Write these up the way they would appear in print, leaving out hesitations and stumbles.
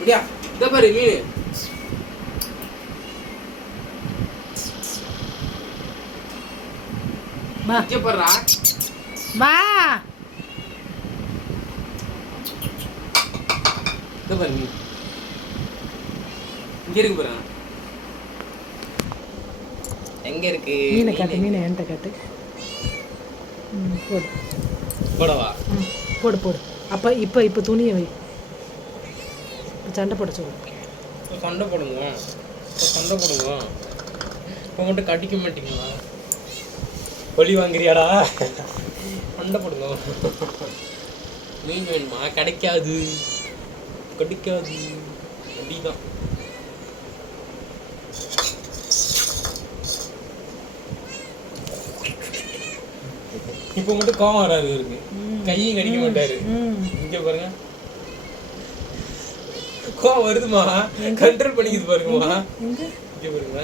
அப்படியா இதை பாரு மீன் பாடுறா வா இதை பாரு மீன் இங்க இருக்கு பாரு எங்க இருக்கு மீனை காட்டு மீனை என்கிட்ட காட்டு போடு போடவா போடு போடு அப்போ இப்போ துணியை வை சண்டை போட சொல்லு சண்டை போடுங்க சண்டை போடுங்க இப்போ மட்டும் கடிக்க மாட்டீங்களா பழி வாங்குறியாடா சண்டை போடுங்க மீன் வேணுமா கிடைக்காது கடிக்காது அப்படிதான் இப்போ மட்டும் கோவம் வராது இருக்கு கையும் கடிக்க மாட்டாரு இங்க பாருங்க கோவம் வருதுமா கண்ட்ரோல் பண்ணிக்குது பாருங்கம்மா இங்க பாருங்க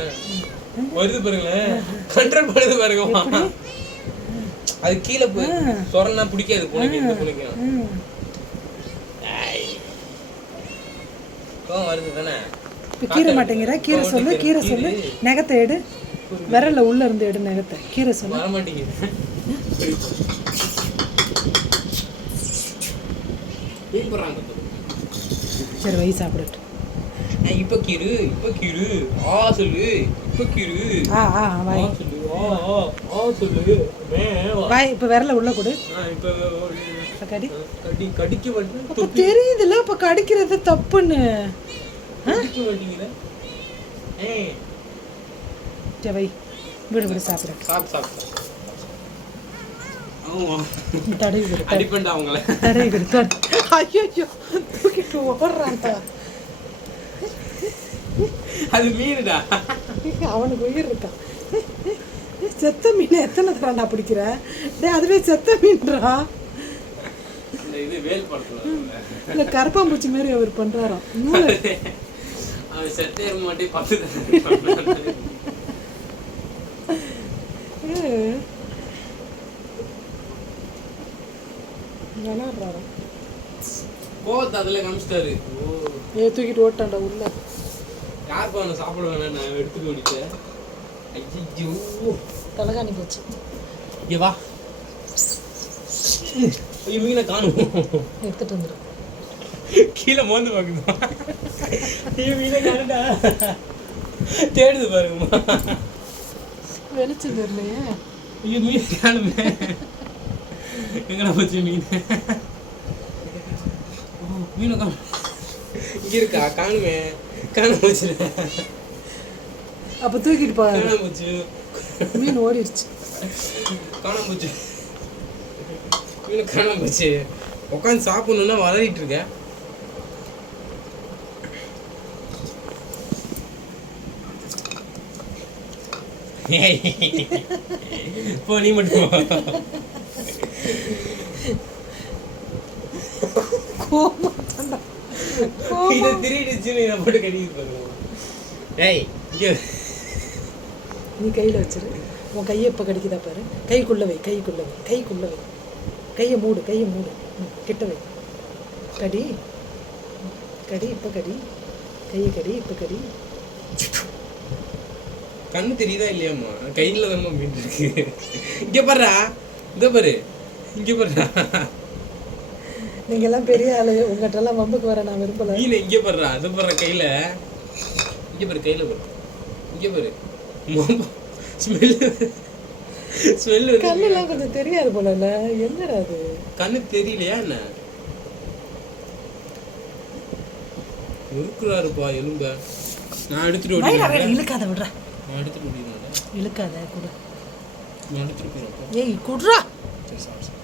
வருது பாருங்களேன் கண்ட்ரோல் பண்ணுது பாருங்கம்மா அது கீழே போய் சொரனா பிடிக்காது புனைக்கு இந்த புனைக்கும் கோவம் வருது தானே இப்போ கீரை மாட்டேங்கிற கீரை சொல்லு நகத்தை எடு விரல்ல உள்ள இருந்து எடு நகத்தை கீரை சொல்லு வர மாட்டேங்குது சரி வை சாப்பிடட்டும் இப்ப கீரு ஆ சொல்லு இப்ப கீரு வாய் சொல்லு ஆ சொல்லு வாய் இப்போ விரல உள்ள கொடு இப்ப கடிக்க மாட்டேங்குது அப்போ தெரியுதுல்ல இப்போ கடிக்கிறது தப்புன்னு கடிக்க மாட்டேங்குது சரி வை விடு சாப்பிடு சாப்பிடு தடவி விடு அடிப்பண்டா அவங்கள தடவி விடு ஐயோ தூக்கிட்டு ஓடுறான்டா அது மீனுடா அவனுக்கு உயிர் இருக்கான் செத்த மீன் எத்தனை தரான்டா பிடிக்கிற அதுவே செத்த மீன்றா இது வேல் படுத்துறாங்க இல்லை கரப்பாம்பூச்சி மாதிரி அவர் பண்றாராம் அவன் செத்தே இருக்க மாட்டே பார்த்து கோவத்தை அதில் காமிச்சிட்டாரு தூக்கிட்டு ஓட்டான்டா உள்ள யார் அவனை சாப்பிட வேணாம் நான் எடுத்துட்டு ஓடிட்டேன் ஐயோ தலைகாணி போச்சு இங்கே வா ஐயோ மீனை காணும் எடுத்துட்டு வந்துடும் கீழே மோந்து பார்க்குமா ஐயோ மீனை காணுடா தேடுது பாருங்கம்மா வெளிச்சம் தெரியலையே ஐயோ மீன் காணுமே எங்கடா போச்சு மீன் மீனை காணும் இங்கே இருக்கா காணுமே காணாம போச்சு அப்போ தூக்கிட்டு போ காணாம போச்சு மீன் ஓடிடுச்சு காணாம போச்சு மீன் காணாம போச்சு உட்காந்து சாப்பிடணுன்னா வளரிட்டு இருக்க போ நீ மட்டும் இதை திருடிச்சுன்னு இதை போட்டு கட்டிக்கிட்டு பாருங்க ஏய் இங்கே நீ கையில் வச்சிரு உன் கையை இப்போ கடிக்குதா பாரு கைக்குள்ளே வை கையை மூடு கிட்ட வை கடி இப்போ கடி கையை கடி இப்போ கடி கண்ணு தெரியுதா இல்லையாம்மா கையில் தான் மீன் இருக்கு இங்கே பாருடா இங்கே பாரு இங்கே பாருடா நீங்கெல்லாம் பெரிய ஆளு உங்கள்கிட்டலாம் வம்புக்கு வர நான் விரும்பல மீன் இங்கே பாருடா அது பாரு கையில் இங்கே பாரு கையில் பாரு இங்கே பாரு ஸ்மெல்லு கண்ணெல்லாம் கொஞ்சம் தெரியாது போல இல்லை என்னடா அது கண்ணு தெரியலையா என்ன இருக்குறாருப்பா எலும்ப நான் எடுத்துட்டு ஓடிடுறேன் இழுக்காத விடுறா நான் எடுத்துட்டு ஓடிடுறேன் இழுக்காத குடு நான் எடுத்துட்டு போயிடுறேன் ஏய் குடுறா சரி சாப்பிடு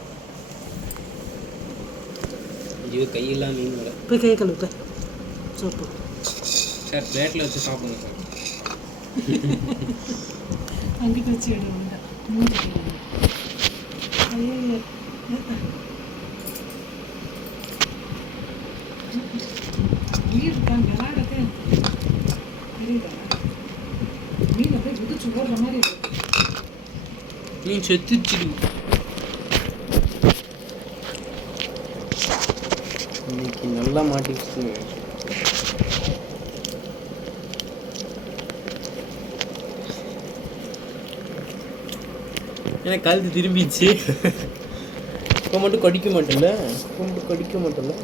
ஐயோ கையெல்லாம் மீன் வர போய் கையை கழுவு சோப்பு சார் பிளேட்டில் வச்சு சாப்பிடுங்க சார் அங்கிட்டு வச்சு எடுங்க ஐயோ உயிர் இருக்காங்க விளாடக்கு தெரியுதா மீனை போய் குதிச்சு ஓடுற மாதிரி இருக்கு மீன் செத்துச்சிடு இன்னைக்கு நல்லா மாட்டிக்கிச்சு எனக்கு கழுத்து திரும்பிச்சு. இப்போ மட்டும் கடிக்க மாட்டேன்ல, இப்போ மட்டும் கடிக்க மாட்டேன்ல.